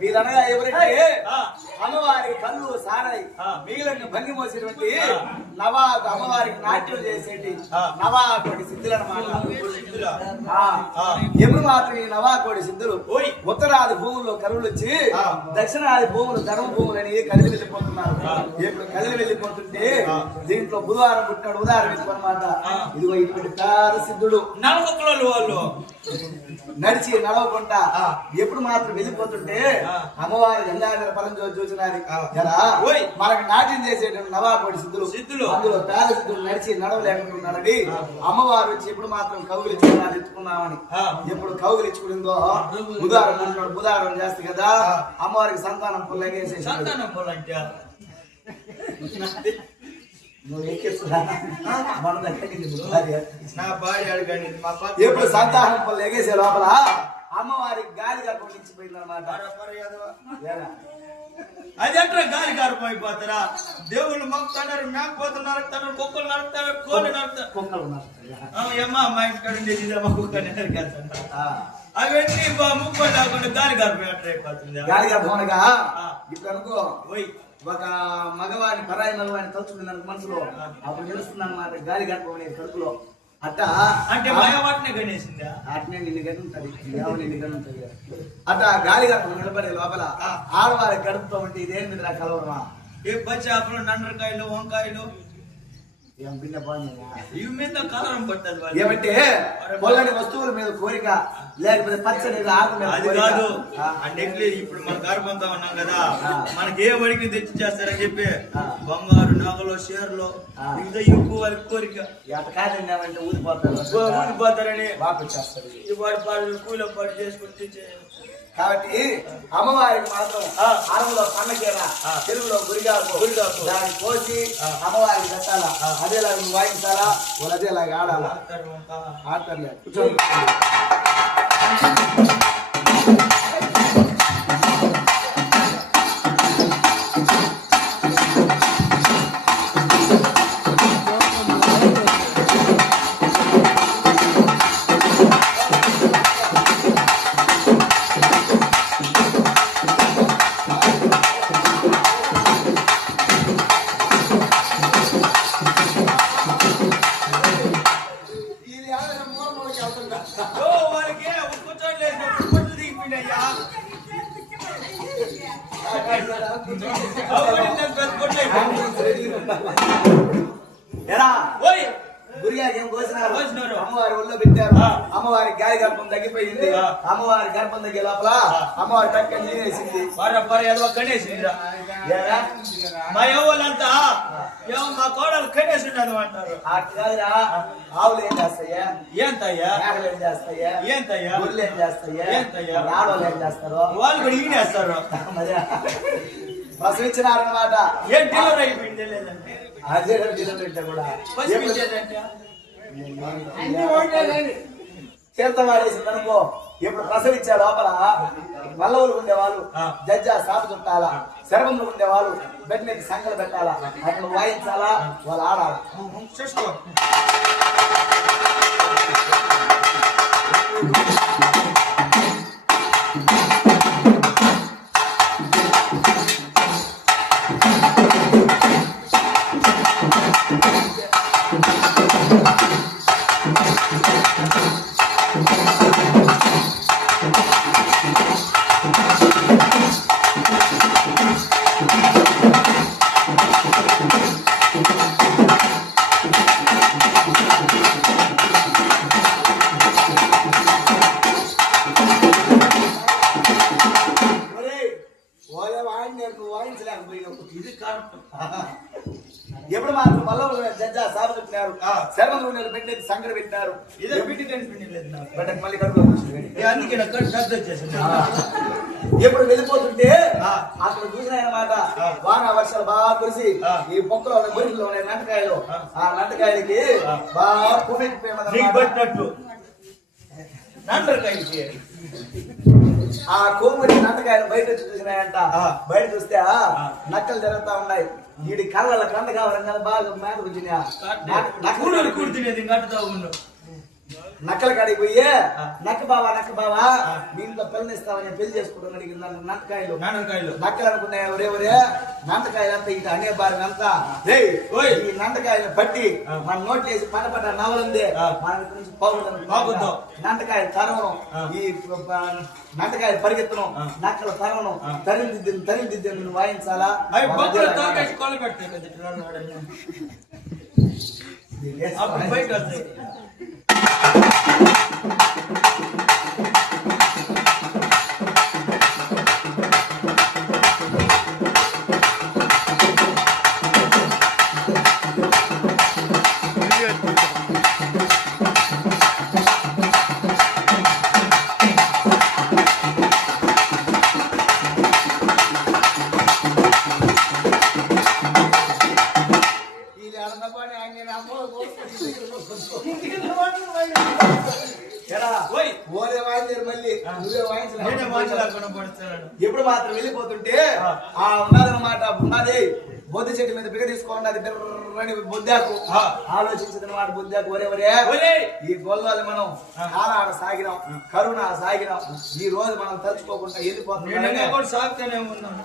వీళ్ళనగా ఎవరంటే అమ్మవారి కళ్ళు సారాయి మిగిలిన భంగి మోసేటువంటి నవాబు అమ్మవారికి నాట్యం చేసేటి నవాకోటి సిద్ధులు అన్నమాట. ఎప్పుడు మాత్రం ఈ నవాకోటి సిద్ధులు ఉత్తరాది భూముల్లో కరువులు వచ్చి దక్షిణాది భూములు ధర్మ భూములు అని కలిసి వెళ్ళిపోతున్నారు. ఇప్పుడు కలిసి వెళ్ళిపోతుంటే దీంట్లో బుధవారం పుట్టినాడు ఉదాహరణ అనమాట. ఇదిగో ఇటువంటి పెద్ద సిద్ధుడు వాళ్ళు నడిచి నడవకుండా ఎప్పుడు మాత్రం వెళ్ళిపోతుంటే అమ్మవారి ఎల్లాగర ఫలం చూసినది కదా. మనకు నాట్యం చేసేటువంటి నవాకోటి సిద్ధులు అందులో పేద సిద్ధులు నడిచి నడవలేకుంటున్నాడని అమ్మవారు వచ్చి ఎప్పుడు మాత్రం కౌగులించుకున్నాను ఎత్తుకున్నామని ఎప్పుడు కౌగులించుకునిందో బుధారం చేస్తే కదా అమ్మవారికి సంతానం పుల్లగేసేసి ఎప్పుడు సంతానం పళ్ళు ఎగేసే లోపల అమ్మవారికి గాలి గర్భం నిలిచిపోయింది అనమాట. అది ఎట్లా గాలి గర్భం అయిపోతారా? దేవుళ్ళు మొక్కుతున్నారు, మేకపోతులు నరుకుతారు, కుక్కలు నరుకుతారు, కోళ్ళు నరుకుతారు. మా ఇంటికాడ అవన్నీ ముప్పై లేకుండా గాలి గర్భం ఎట్లా అయిపోతుంది? గాలి గర్భం అనగా ఇట్లా అనుకో ఒక మగవాడిని పరాయి మగవాడిని తలుచుకుని మనసులో అప్పుడు తెలుస్తుంది అన్నమాట గాలి గర్భం అనేది కడుపులో. అట్టా అంటే మాయవాటినే గణేసిందా? అట్నే నిన్ను గడుతుంది నిన్ను గడుతుంది అట్టా గాలి గర్భం నిలబడే లోపల ఆడవారి గడుపుతో ఉంటే ఇదేం మీద కలవరమా? ఏ పచ్చాపులు నండ్రకాయలు వంకాయలు ఇవి మీద కలరం పట్టదు. ఏమంటే పొల్లని వస్తువుల మీద కోరిక లేకపోతే పచ్చని ఆకు అది కాదు. అంటే ఇప్పుడు మన గర్భంతో ఉన్నాం కదా, మనకి ఏ వడికి తెచ్చి చేస్తారని చెప్పి బంగారు నగలు షేర్లు ఇంకా ఎక్కువ వాళ్ళకి కోరిక కాదంటే ఊదిపోతారని బాగా చేస్తారు. వాడి పాడు కూల పాడు చేసుకుని కాబట్టి అమ్మవారికి మాత్రం అరములో పండగేర తెలుగులో గురిగాకు దాన్ని కోసి అమ్మవారికి కట్టాలా. అదేలాగా నువ్వు వాయించాలా, వాళ్ళు అదేలాగా ఆడాలా. ఆడతారులే కూర్చోండి. అమ్మవారి ఒళ్ళో పెట్టారు. అమ్మవారి గాలి గర్భం తగ్గిపోయింది. అమ్మవారి గర్భం తగ్గే లోపల అమ్మవారి టక్క నీరేసింది. మా ఎవరంతా మా కోడలు కనేసి అంటారు. ఆవులు ఏం చేస్తాయా? ఏంతయ్యా? మేకలు ఏం చేస్తాయా? ఏంతయ్యా? గొర్రెలు ఏం చేస్తాయా? ఏంతయ్యా? ఆడవాళ్ళు ఏం చేస్తారు? వాళ్ళు కూడా ఈనేస్తారు. ప్రసవించినారన్నమాట. ఏం డెలివరీ అయిపోయింది లేదంటే అదే డెలివరీ కూడా చేతవాడేసింది అనుకో. ఇప్పుడు ప్రసవించే లోపల మల్లవులు ఉండేవాళ్ళు జడ్జా సాపు చుట్టాలా, శరబందులు ఉండేవాళ్ళు బెడ్ మీద సంకలు పెట్టాలా, అట్లా వాయించాలా, వాళ్ళు ఆడాలా. చూసుకో ఎప్పుడు మాత్రం మల్లవులు జడ్జా సాబు చుట్టినారు, శర్మలు పెట్టేది సంకట పెట్టినారు. ఎప్పుడు వెళ్ళిపోతుంటే అక్కడ చూసిన అన్నమాట. వాన వర్షాలు బాగా కురిసి ఈ పొక్కలో గొరికలో ఉన్నాయి నట్టకాయలు. ఆ నట్టకాయలకి బాగా పువ్వెక్కిపోయినట్టు నంటకాయలకి ఆ కోమటి నాటకాయలు బయట చూసినాయంట. బయట చూస్తే నక్కలు జరుగుతా ఉన్నాయి. వీడి కళ్ళ కండ కావాలని బాగా మేత వచ్చినాయి. నక్కల కాడికి పోయి నక్క బావా మీ ఇంట్లో పిల్లని ఇస్తామని పెళ్లి చేసుకుంటాను అడిగింది నక్కకాయలు నక్కలు అనుకున్నా ఎవరెవరే నంటకాయలు అంతా ఇటు అనే బారి అంతా ఈ నంటకాయలు పట్టి మన నోట్లు వేసి పడపడ్డ నవలుంది మన నుంచి పోగుతాం నంటకాయలు తరవడం ఈ నంటకాయలు పరిగెత్తడం నక్కల తరవడం తరిదిద్ది నువ్వు వాయించాలా ఎప్పుడు మాత్రం వెళ్ళిపోతుంటే ఆ ఉన్నదన్నమాట ఉన్నది బొద్దు చెట్టు మీద బిగ తీసుకోండి బిర్రని బొద్దాకు ఆలోచించిన మాట బొద్దాకు ఒరే ఈ గొల్లాలు మనం కాలాడ సాగినాం కరుణ సాగినాం ఈ రోజు మనం తలుచుకోకుండా వెళ్ళిపోతున్నాం సాగుతూనే ఉన్నాం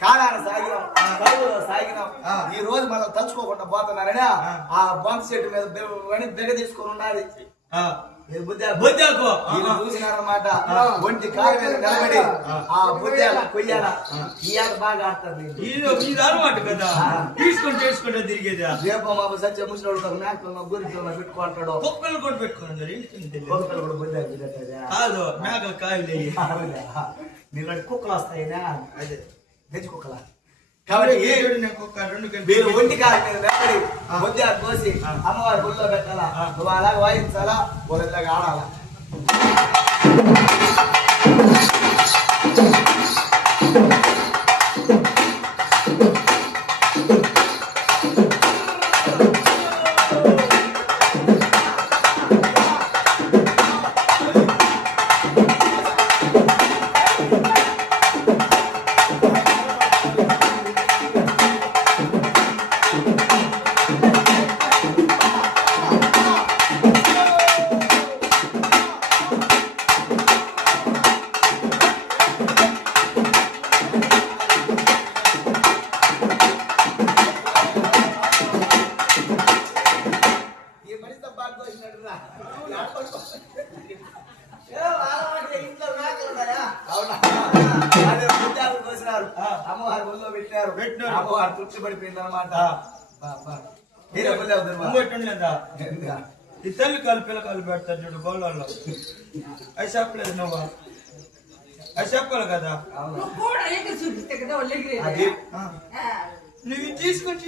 కాలాన సాగినాం కరువులో సాగినాం ఈ రోజు మనం తలుచుకోకుండా పోతున్నారని ఆ బంక్ చెట్టు మీద బిగ తీసుకొని ఉన్నది చూసినారన్నమాట ఒంటి కాలు మీద నిలబడి ఆ బుద్ధాల కొయ్యాల ఈ ఆట బాగా ఆడతారు తీసుకుంటే తిరిగేది రేపు మా సత్య ముసలి మేకలు గురించి పెట్టుకుంటాడు కుక్కలు కూడా పెట్టుకున్నారు కుక్కలు కూడా బుద్ధాలు మేకలు కాయలు మీరు కుక్కలు వస్తాయినా అదే గెజ్జి కుక్కల కాబట్టి మీరు ఒంటి కాల మీద నిలబడి బొద్దు కోసి అమ్మవారి గుళ్ళో పెట్టాలా నువ్వు అలాగ వాయించాలా వాళ్ళలాగా ఆడాలా అమ్మవారి గుళ్ళో పెట్టారు అమ్మవారు తృప్తి పడిపోయింది అనమాట ఈ తల్లి కాలు పిల్లకాయలు పెడతారు చూడు గోళ్ళల్లో అవి చెప్పలేదు నువ్వు అవి చెప్పాలి కదా నువ్వు తీసుకుంటే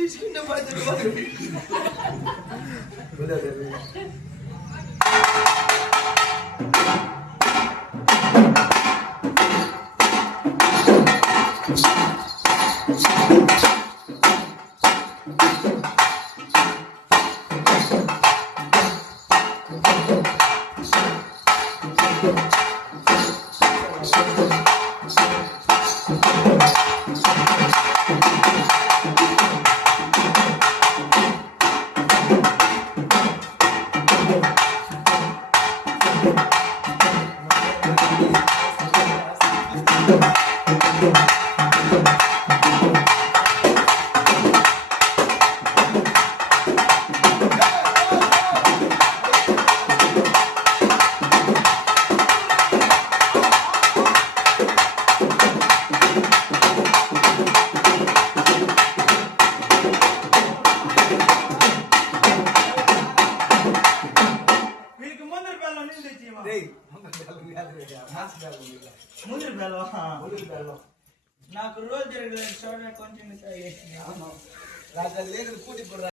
నాకు రోజు జరగలేదు కొంచెం